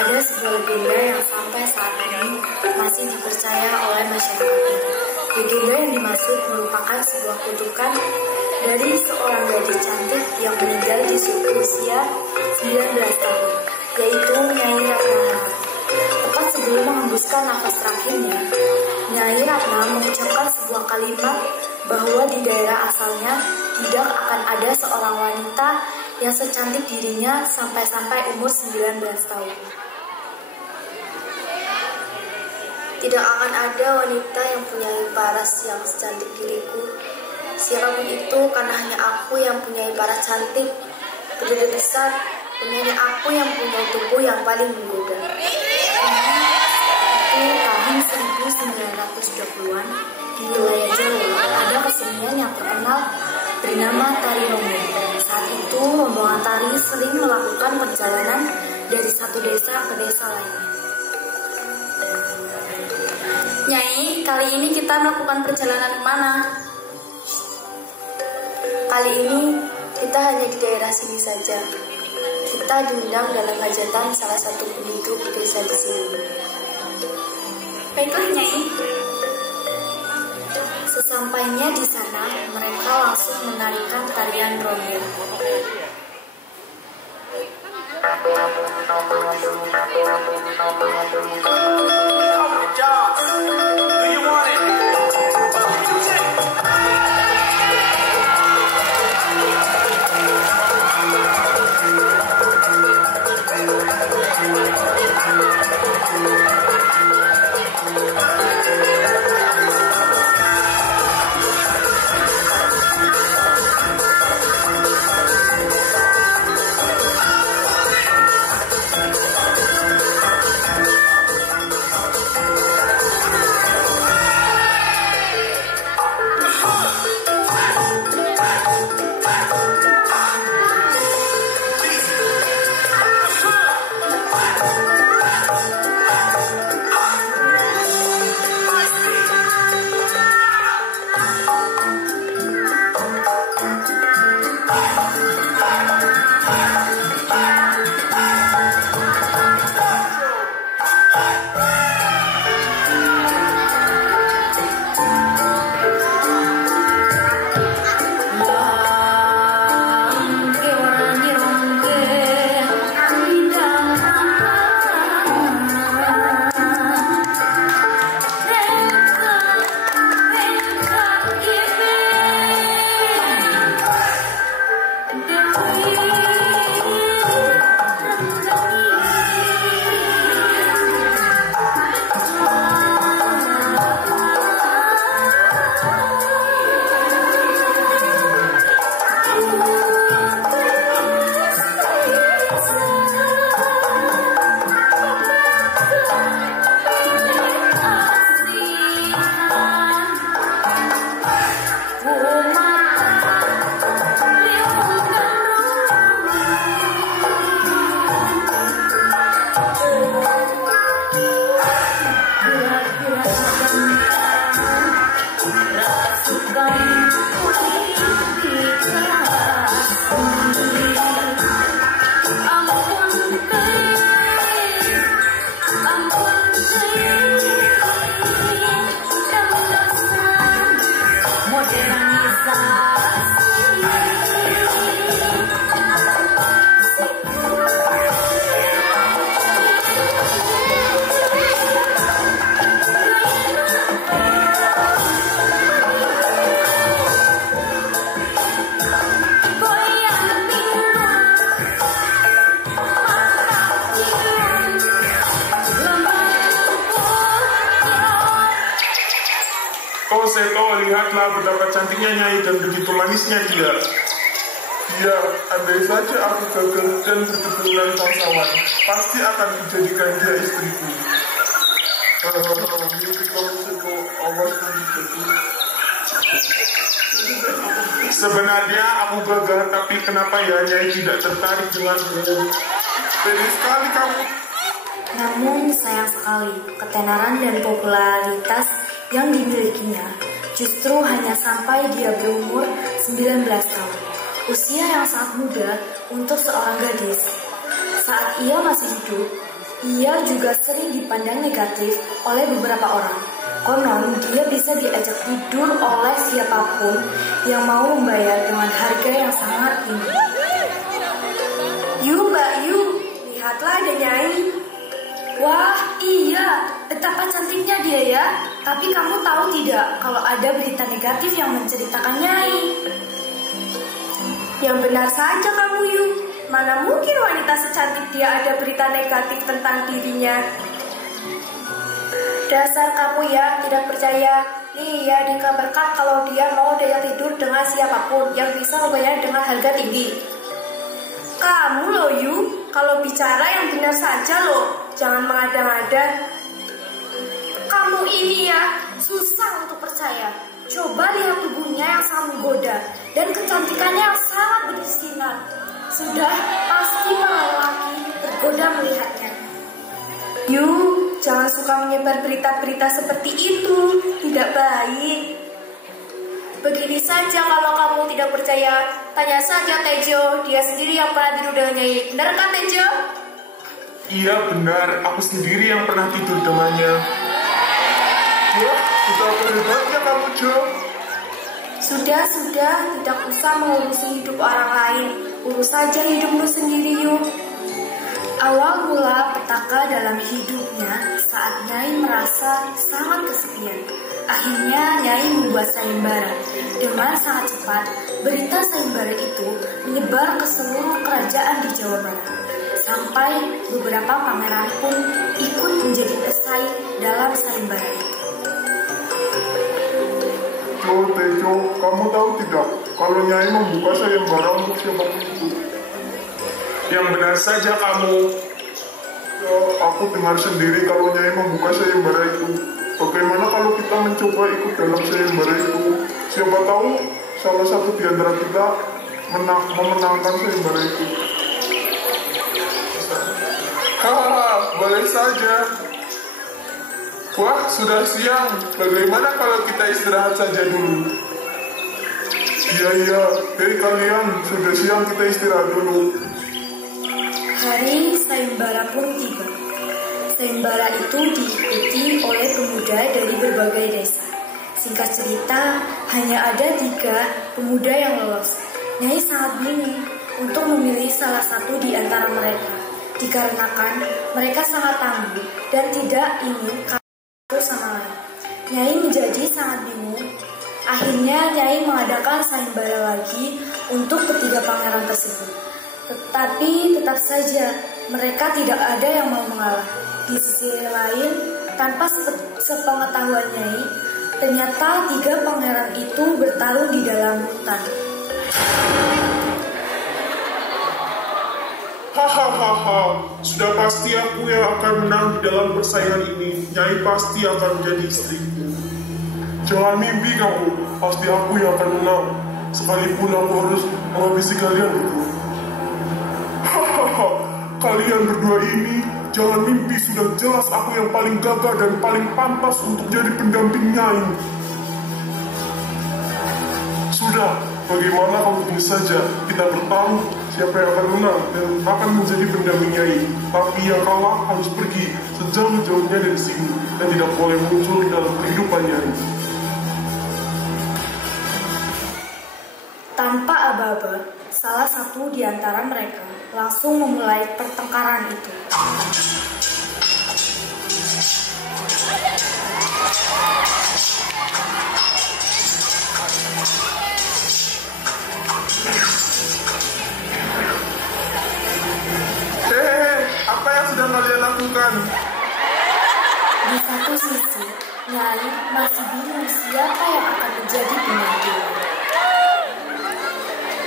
ada sebuah legenda yang sampai saat ini masih dipercaya oleh masyarakat kita. Legenda yang dimaksud merupakan sebuah kutukan dari seorang gadis cantik yang meninggal di usia 19 tahun, yaitu Nyai Ratna. Tepat sebelum menghembuskan nafas terakhirnya, Nyai Ratna mengucapkan sebuah kalimat bahwa di daerah asalnya tidak akan ada seorang wanita yang secantik dirinya sampai umur 19 tahun. Tidak akan ada wanita yang punya paras yang secantik diriku. Siapapun itu, karena hanya aku yang punya paras cantik, berdada besar, dan hanya aku yang punya tubuh yang paling menggoda. Itu tahun 1920-an, di wilayah Jawa ada kesenian yang terkenal bernama tari rombong. Saat itu, rombongan tari sering melakukan perjalanan dari satu desa ke desa lainnya. Nyai, kali ini kita melakukan perjalanan kemana? Kali ini kita hanya di daerah sini saja. Kita diundang dalam hajatan salah satu penduduk desa di sini. Baiklah, Nyai. Sesampainya di sana, mereka langsung menarikan tarian rombong. Oh Seto, lihatlah betapa cantiknya Nyai dan begitu manisnya dia. Ya, andai saja aku gagal dan berketurunan bangsawan, pasti akan menjadikan dia istriku. Mimpi kamu Seto, awas nanti jadi. Sebenarnya aku gagal, tapi kenapa ya Nyai tidak tertarik denganku? Pede sekali kamu. Namun sayang sekali, ketenaran dan popularitas yang dimilikinya justru hanya sampai dia berumur 19 tahun. Usia yang sangat muda untuk seorang gadis. Saat ia masih hidup, Ia juga sering dipandang negatif oleh beberapa orang. Konon, dia bisa diajak tidur oleh siapapun yang mau membayar dengan harga yang sangat tinggi. Yu, Mbak Yu, lihatlah ada Nyai. Wah, iya, betapa cantiknya dia ya. Tapi kamu tahu tidak kalau ada berita negatif yang menceritakan Nyai? Yang benar saja kamu, Yu. Mana mungkin wanita secantik dia ada berita negatif tentang dirinya? Dasar kamu ya, tidak percaya. Nih ya, dikabarkan kalau dia mau diajak tidur dengan siapapun yang bisa membayar dengan harga tinggi. Kamu loh, Yu, kalau bicara yang benar saja loh. Jangan mengada-ngada. Kamu ini ya, susah untuk percaya. Coba lihat tubuhnya yang sangat menggoda dan kecantikannya yang sangat bersinar. Sudah pasti para lelaki tergoda melihatnya. Yu, jangan suka menyebar berita-berita seperti itu. Tidak baik. Begini saja, kalau kamu tidak percaya, tanya saja Tejo. Dia sendiri yang pernah tidur dengan Nyai. Benar kan, Tejo? Iya benar, aku sendiri yang pernah tidur dengannya. Wah, betapa hebatnya kamu, Jo. Sudah, tidak usah mengurusi hidup orang lain. Urus saja hidupmu sendiri, Yu. Awal mula petaka dalam hidupnya saat Nyai merasa sangat kesepian. Akhirnya Nyai membuat sayembara. Dengan sangat cepat, berita sayembara itu menyebar ke seluruh kerajaan di Jawa Barat. Sampai beberapa pangeran pun ikut menjadi pesaing dalam sayembara itu. Tejo, kamu tahu tidak kalau Nyai membuka sayembara untuk siapapun itu? Yang benar saja kamu. Ya, aku dengar sendiri kalau Nyai membuka sayembara itu. Bagaimana kalau kita mencoba ikut dalam sayembara itu? Siapa tahu salah satu di antara kita memenangkan sayembara itu. Hahaha, boleh saja. Wah, sudah siang. Bagaimana kalau kita istirahat saja dulu? Iya. Hei kalian, sudah siang, kita istirahat dulu. Hari sayembara pun tiba. Sayembara itu diikuti oleh pemuda dari berbagai desa. Singkat cerita, hanya ada 3 pemuda yang lolos. Nyai sangat bingung untuk memilih salah satu di antara mereka, dikarenakan mereka sangat tangguh dan tidak ingin satu sama lain. Nyai menjadi sangat bingung. Akhirnya Nyai mengadakan sayembara lagi untuk ketiga pangeran tersebut. Tetapi tetap saja mereka tidak ada yang mau mengalah. Di sisi lain, tanpa sepengetahuan Nyai, ternyata 3 pangeran itu bertarung di dalam hutan. Hahaha, sudah pasti aku yang akan menang di dalam persaingan ini. Nyai pasti akan menjadi istriku. Jangan mimpi kamu, pasti aku yang akan menang. Sekalipun aku harus menghabisi kalian berdua. Hahaha, kalian berdua ini jangan mimpi, sudah jelas aku yang paling gagah dan paling pantas untuk jadi pendamping Nyai. Sudah, bagaimana kalau begini saja kita bertarung siapa yang akan menang dan akan menjadi pendamping Nyai. Tapi yang kalah harus pergi sejauh-jauhnya dari sini dan tidak boleh muncul dalam kehidupan Nyai. Tanpa aba-aba, salah satu di antara mereka langsung memulai pertengkaran itu. Apa yang sedang kalian lakukan? Di satu sisi, Nyai masih bingung siapa yang akan menjadi pendamping.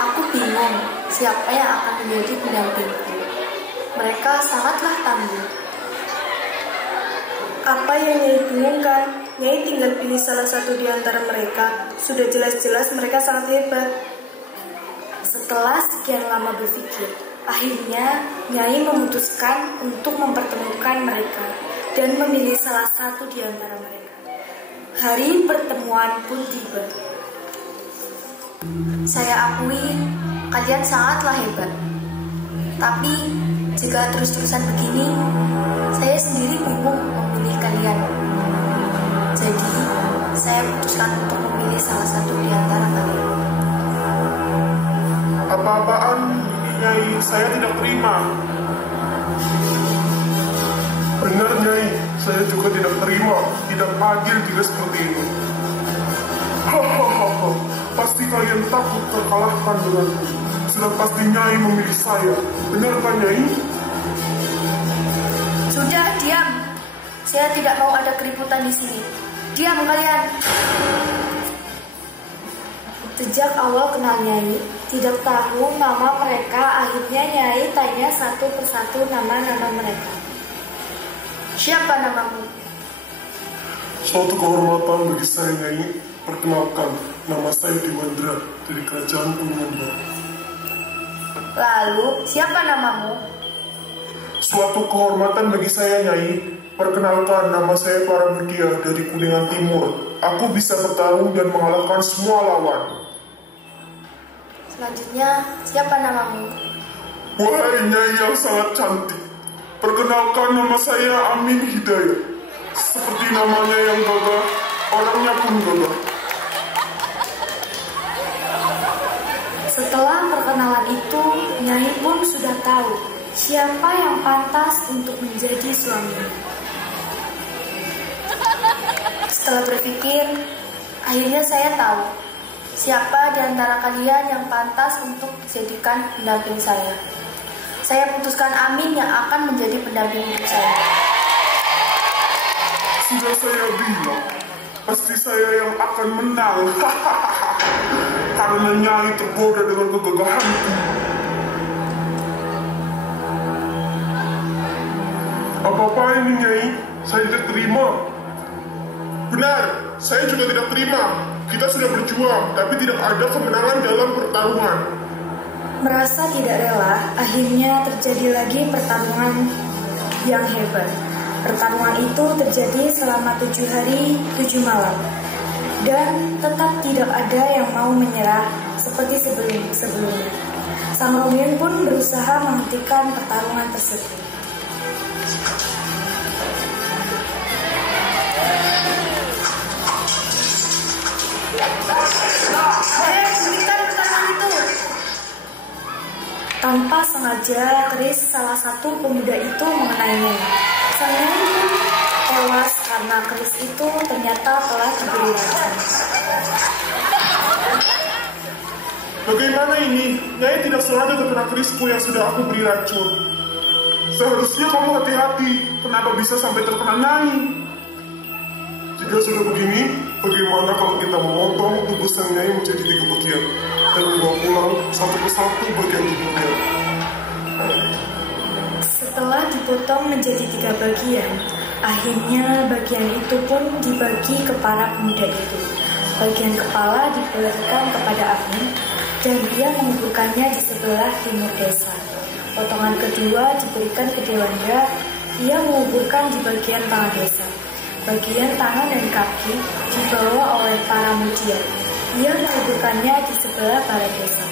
Aku bingung siapa yang akan menjadi pendampingku. Mereka sangatlah tangguh. Apa yang Nyai bingungkan? Nyai tinggal pilih salah satu di antara mereka. Sudah jelas-jelas mereka sangat hebat. Setelah sekian lama berpikir, akhirnya Nyai memutuskan untuk mempertemukan mereka dan memilih salah satu di antara mereka. Hari pertemuan pun tiba. Saya akui, kalian sangatlah hebat. Tapi, jika terus-terusan begini, saya putuskan untuk memilih salah satu di antara kalian. Apa-apaan, Nyai, saya tidak terima. Benar, Nyai, saya juga tidak terima. Tidak adil jika seperti itu. Hahaha, pasti kalian takut terkalahkan denganku. Sudah pasti Nyai memilih saya. Benar kan, Nyai? Sudah, diam. Saya tidak mau ada keributan di sini. Diam kalian. Sejak awal kenal Nyai, tidak tahu nama mereka, akhirnya Nyai tanya satu persatu nama-nama mereka. Siapa namamu? Suatu kehormatan bagi saya, Nyai. Perkenalkan, nama saya Dewandra dari Kerajaan Purwanda. Lalu, siapa namamu? Suatu kehormatan bagi saya, Nyai. Perkenalkan, nama saya Paramudia dari Kuningan Timur. Aku bisa bertarung dan mengalahkan semua lawan. Selanjutnya, siapa namamu? Wahai Nyai yang sangat cantik, perkenalkan, nama saya Amin Hidayat. Seperti namanya yang gagah, orangnya pun gagah. Setelah perkenalan itu, Nyai pun sudah tahu siapa yang pantas untuk menjadi suaminya. Setelah berpikir, akhirnya saya tahu siapa di antara kalian yang pantas untuk dijadikan pendamping saya. Saya putuskan Amin yang akan menjadi pendamping hidup saya. Sudah saya bilang, pasti saya yang akan menang. Karena Nyai tergoda dengan kegagahanku. Apa-apa ini, Nyai? Saya tidak terima. Benar, saya juga tidak terima. Kita sudah berjuang, tapi tidak ada kemenangan dalam pertarungan. Merasa tidak rela, akhirnya terjadi lagi pertarungan yang hebat. Pertarungan itu terjadi selama 7 hari 7 malam. Dan tetap tidak ada yang mau menyerah seperti sebelumnya. Sang Romain pun berusaha menghentikan pertarungan tersebut. Tanpa sengaja, keris salah satu pemuda itu mengenainya. Sang Romain pun tewas karena keris itu ternyata telah diberi racun. Bagaimana ini? Nyai tidak sengaja terkena kerisku yang sudah aku beri racun. Seharusnya kamu hati-hati. Kenapa bisa sampai terkena Nyai? Jika sudah begini, bagaimana kalau kita memotong tubuh sang Nyai menjadi 3 bagian dan membawa pulang satu persatu bagian tubuhnya? Setelah dipotong menjadi 3 bagian, akhirnya bagian itu pun dibagi ke para pemuda itu. Bagian kepala diberikan kepada Amin dan dia menguburkannya di sebelah timur desa. Potongan kedua diberikan ke Dewandra, dia menguburkan di bagian tengah desa. Bagian tangan dan kaki dibawa oleh Paramudia, dia menguburkannya di sebelah barat desa.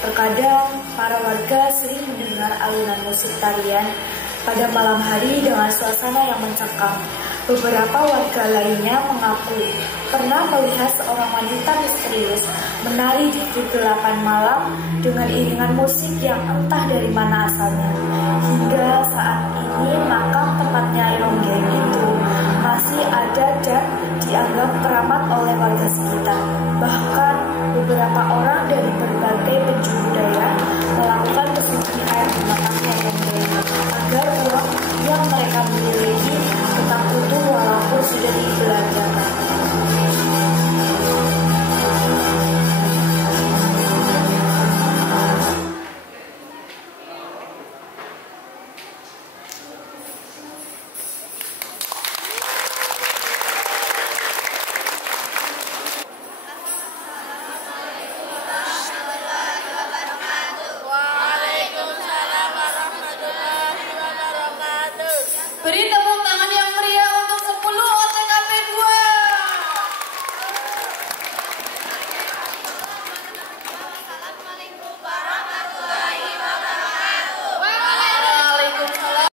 Terkadang para warga sering mendengar alunan musik tarian pada malam hari dengan suasana yang mencekam. Beberapa warga lainnya mengaku pernah melihat seorang wanita misterius menari di kegelapan malam dengan iringan musik yang entah dari mana asalnya. Hingga saat ini makam tempat Nyai Ronggeng itu masih ada dan dianggap keramat oleh warga sekitar. Bahkan beberapa orang dari berbagai penjuru daya